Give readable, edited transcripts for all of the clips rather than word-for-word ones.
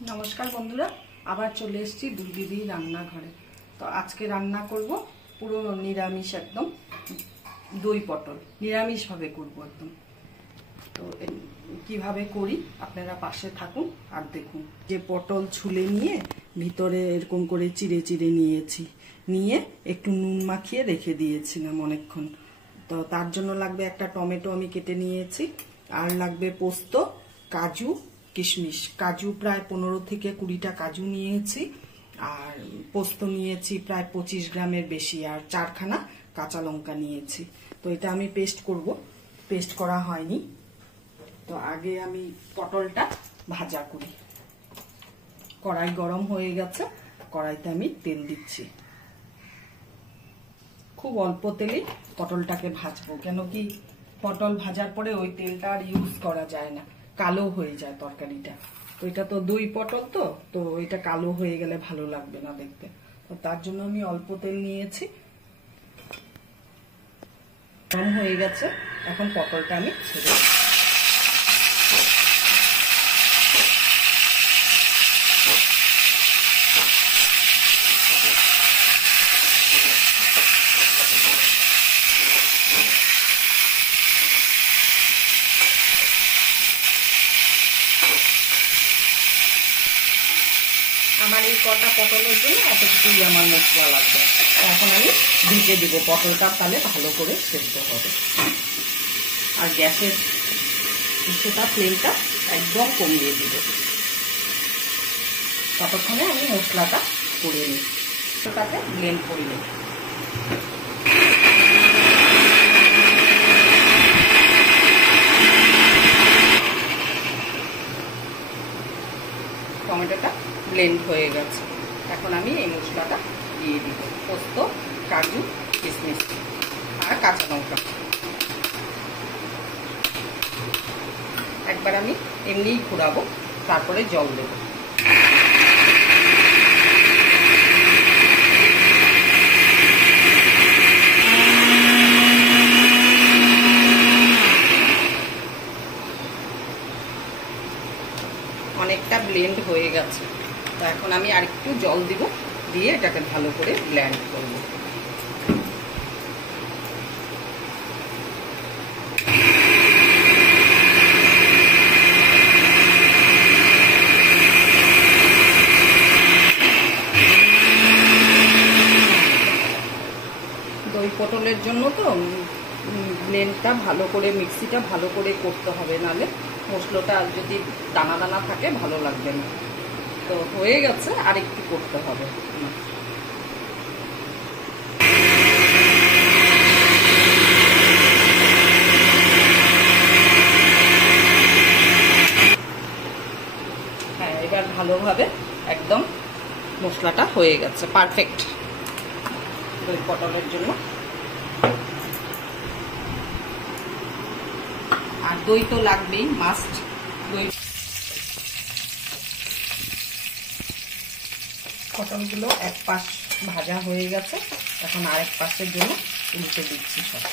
नमस्कार बंधुरा आबार चले एसेছি দুই দিদি রান্নাঘরে। তো আজকে রান্না করব পুরো নিরামিষ একদম দই পটল নিরামিষ ভাবে করব একদম। তো কিভাবে করি আপনারা পাশে থাকুন আর দেখুন। যে পটল ছুলে নিয়ে ভিতরে এরকম করে চিড়ে চিড়ে নিয়েছি, নিয়ে একটু নুন মাখিয়ে রেখে দিয়েছিলাম অনেকক্ষণ। তো তার জন্য লাগবে একটা টমেটো আমি কেটে নিয়েছি, আর লাগবে পোস্ত, কাজু, কিশমিশ। কাজু প্রায় 15 থেকে 20টা কাজু নিয়েছি, আর পোস্ত নিয়েছি প্রায় 25 গ্রামের বেশি, আর 4খানা কাঁচা লঙ্কা নিয়েছি। তো এটা আমি পেস্ট করব, পেস্ট করা হয়নি। তো আগে আমি পটলটা ভাজা করি। কড়াই গরম হয়ে গেছে, কড়াইতে আমি তেল দিচ্ছি। খুব অল্প তেলে পটলটাকে ভাজবো, কেন কি পটল ভাজার পরে ওই তেলটা আর ইউজ করা যায় না, কালো হয়ে যায় তরকারিটা। তো এটা তো দই পটল, তো এটা কালো হয়ে গেলে ভালো লাগবে না দেখতে। তো তার জন্য আমি অল্প তেল নিয়েছি। গরম হয়ে গেছে, এখন পটলটা আমি ছেড়ে দিই। আমার এই কটা পটলের জন্য এতটুকুই আমার মশলা লাগবে। এখন আমি ঢেকে দিব, পটলটা তাহলে ভালো করে সেদ্ধ হবে। আর গ্যাসের সেটা ফ্লেমটা একদম কমিয়ে দিব। ততক্ষণে আমি মশলাটা করে নিই, সেটাকে ব্লেন্ড করে নিই। টমেটোটা ব্লেন্ড হয়ে গেছে, এখন আমি এই মশলাটা দিয়ে দিব। পোস্ত, কাজু, কিশমিশ আর কাঁচা লঙ্কা। একবার আমি এমনিই ঘোরাবো, তারপরে জল দেব। অনেকটা ব্লেন্ড হয়ে গেছে, তো এখন আমি আরেকটু জল দিব, দিয়ে এটাকে ভালো করে ব্লেন্ড করব। দই পটলের জন্য তো ব্লেন্ডটা ভালো করে, মিক্সিটা ভালো করে করতে হবে, নাহলে মশলাটা যদি দানা দানা থাকে ভালো লাগবে না। তো হয়ে গেছে, আর একটু করতে হবে। হ্যাঁ, এবার ভালোভাবে একদম মশলাটা হয়ে গেছে, পারফেক্ট দই পটলের জন্য। আর দই তো লাগবেই, মাস্ট। দই পটলগুলো এক পাশ ভাজা হয়ে গেছে, এখন আরেক পাশের জন্য উল্টে দিচ্ছি সব।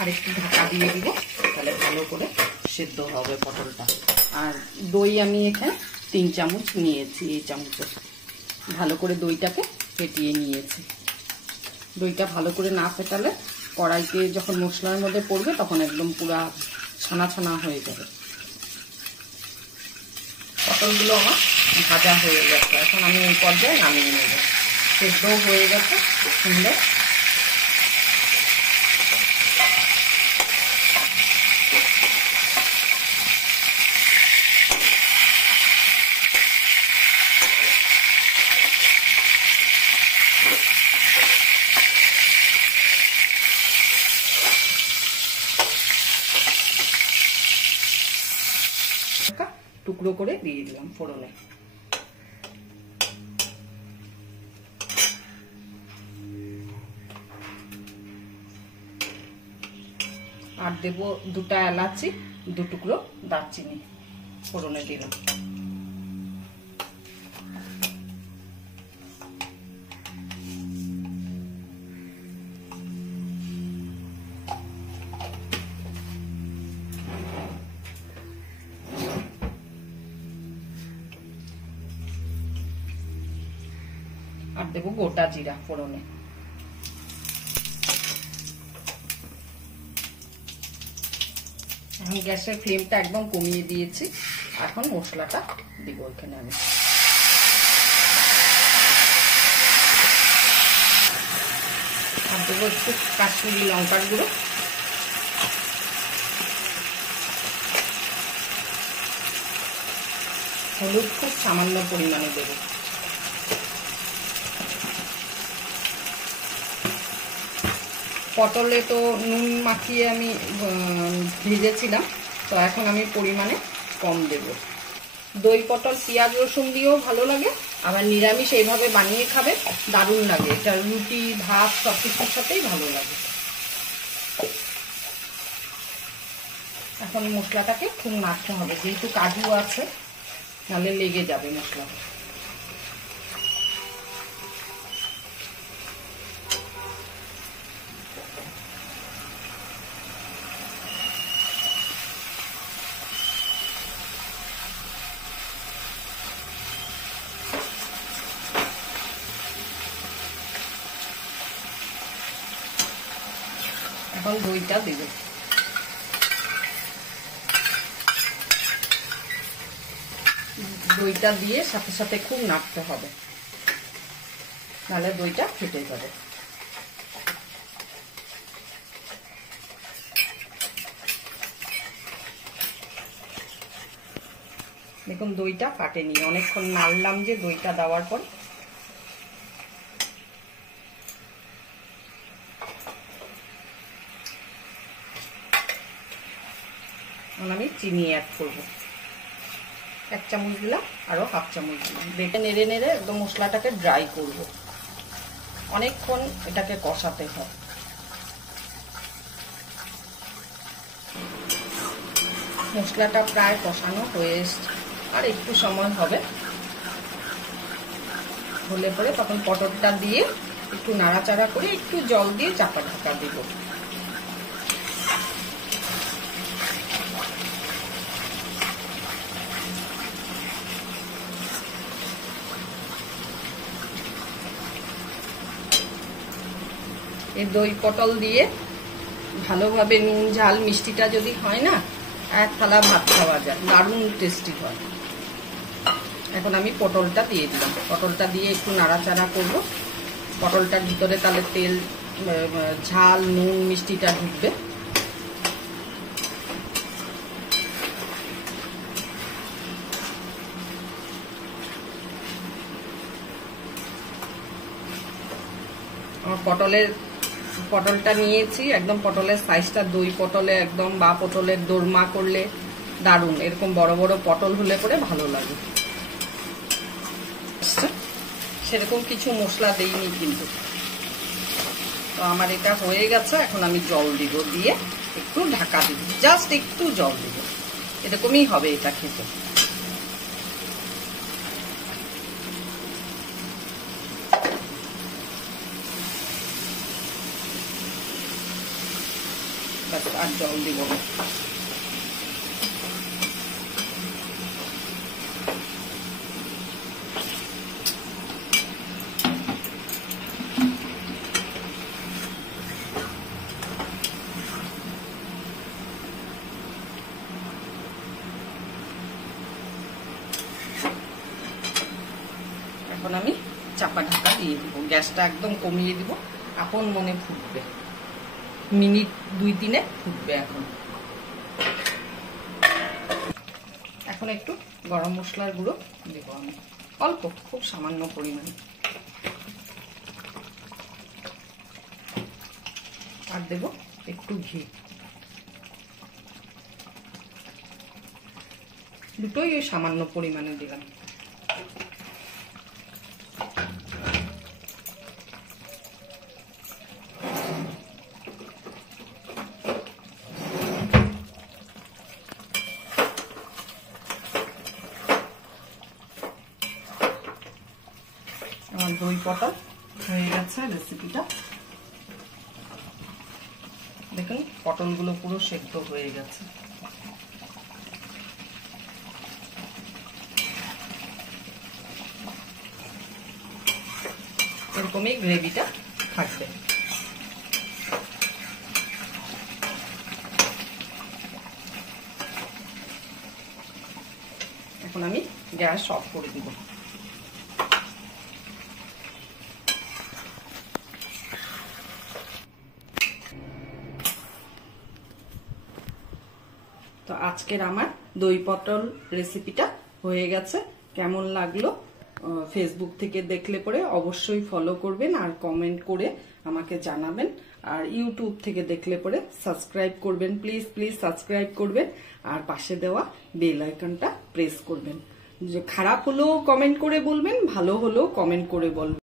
আর একটু ঢাকা দিয়ে দিব, তাহলে ভালো করে সেদ্ধ হবে পটলটা। আর দই আমি এখানে 3 চামচ নিয়েছি, এই চামচে ভালো করে দইটাকে ফেটিয়ে নিয়েছি। দইটা ভালো করে না ফেটালে কড়াইতে যখন মশলার মধ্যে পড়বে তখন একদম পুরা ছানা ছানা হয়ে যাবে। পটলগুলো আমার ভাজা হয়ে গেছে, এখন আমি এই পর্যায়ে নামিয়ে নেব। সেদ্ধ হয়ে গেছে সুন্দর। টুকরো করে দিয়ে দিলাম ফোড়নে। আর দেব 2টা এলাচি, 2 টুকরো দারচিনি ফোড়নে দিলাম। আর দেবো গোটা জিরা ফোড়নে। এখন গ্যাসের ফ্লেমটা একদম কমিয়ে দিয়েছি। এখন মশলাটা দিব এখানে আমি। আর দেবো একটু কাশ্মীরি লঙ্কার গুঁড়ো, হলুদ খুব সামান্য পরিমাণে দেব। পটলে তো নুন মাখিয়ে আমি ভেজেছিলাম, তো এখন আমি পরিমাণে কম দেব। দই পটল পেঁয়াজ রসুন দিয়েও ভালো লাগে, আবার নিরামিষ এইভাবে বানিয়ে খাবে দারুণ লাগে। এটা রুটি ভাত সব কিছুর সাথেই ভালো লাগে। এখন মশলাটাকে খুব নাড়তে হবে, যেহেতু কাজু আছে, নাহলে লেগে যাবে মশলাটা। এখন দইটা দেবে। দইটা দিয়ে সাথে সাথে খুব নাড়তে হবে, নাহলে দইটা ফেটে যাবে। দেখুন দইটা কাটেনি, অনেকক্ষণ নাড়লাম যে দইটা দেওয়ার পর। আমি চিনি অ্যাড করবো, 1 চামচ দিলাম, আরো 1/2 চামচ দিলাম। বেটে নেড়ে নেড়ে একদম মশলাটাকে ড্রাই করব। অনেকক্ষণ এটাকে কষাতে হয়। মশলাটা প্রায় কষানো হয়ে এসছে, আর একটু সময় হবে, হলে পরে তখন পটলটা দিয়ে একটু নাড়াচাড়া করে একটু জল দিয়ে চাপা ঢাকা দিব। এই দই পটল দিয়ে ভালোভাবে নুন ঝাল মিষ্টিটা যদি হয় না, 1 থালা ভাত খাওয়া যায়, দারুণ টেস্টি হয়। এখন আমি পটলটা দিয়ে দিলাম। পটলটা দিয়ে একটু নাড়াচাড়া করব। পটলটার ভিতরে তাহলে তেল, ঝাল, নুন, মিষ্টিটা ঢুকবে। আমার পটলটা নিয়েছি, একদম পটলের সাইজটা দই পটলে একদম, বা পটলের দোরমা করলে দারুণ। এরকম বড় বড় পটল হলে পরে ভালো লাগে। সেরকম কিছু মশলা দেইনি কিন্তু। তো আমার এটা হয়ে গেছে। এখন আমি জল দিব, দিয়ে একটু ঢাকা দিব, জাস্ট একটু জল দিব। এরকমই হবে এটা খেতে। আর জল দিব না। এখন আমি চাপা ঢাকা দিয়ে দিব, গ্যাসটা একদম কমিয়ে দিব। আপন মনে ফুটবে, মিনিট 2-3 ফুটবে। এখন একটু গরম মশলার গুঁড়ো দেবো আমি, অল্প, খুব সামান্য পরিমাণে। আর দেব একটু ঘি, দুটোই ওই সামান্য পরিমাণে দিলাম। আমার দই পটল হয়ে গেছে রেসিপিটা। দেখুন পটলগুলো পুরো সেদ্ধ হয়ে গেছে। এরকমই গ্রেভিটা থাকবে। এখন আমি গ্যাস অফ করে দিব। তো আজকের আমার দই পটল রেসিপিটা হয়ে গেছে। কেমন লাগলো ফেসবুক থেকে দেখলে পরে অবশ্যই ফলো করবেন আর কমেন্ট করে আমাকে জানাবেন। আর ইউটিউব থেকে দেখলে পরে সাবস্ক্রাইব করবেন, প্লিজ প্লিজ সাবস্ক্রাইব করবেন আর পাশে দেওয়া বেল আইকনটা প্রেস করবেন। যে খারাপ হলেও কমেন্ট করে বলবেন, ভালো হলেও কমেন্ট করে বলবেন।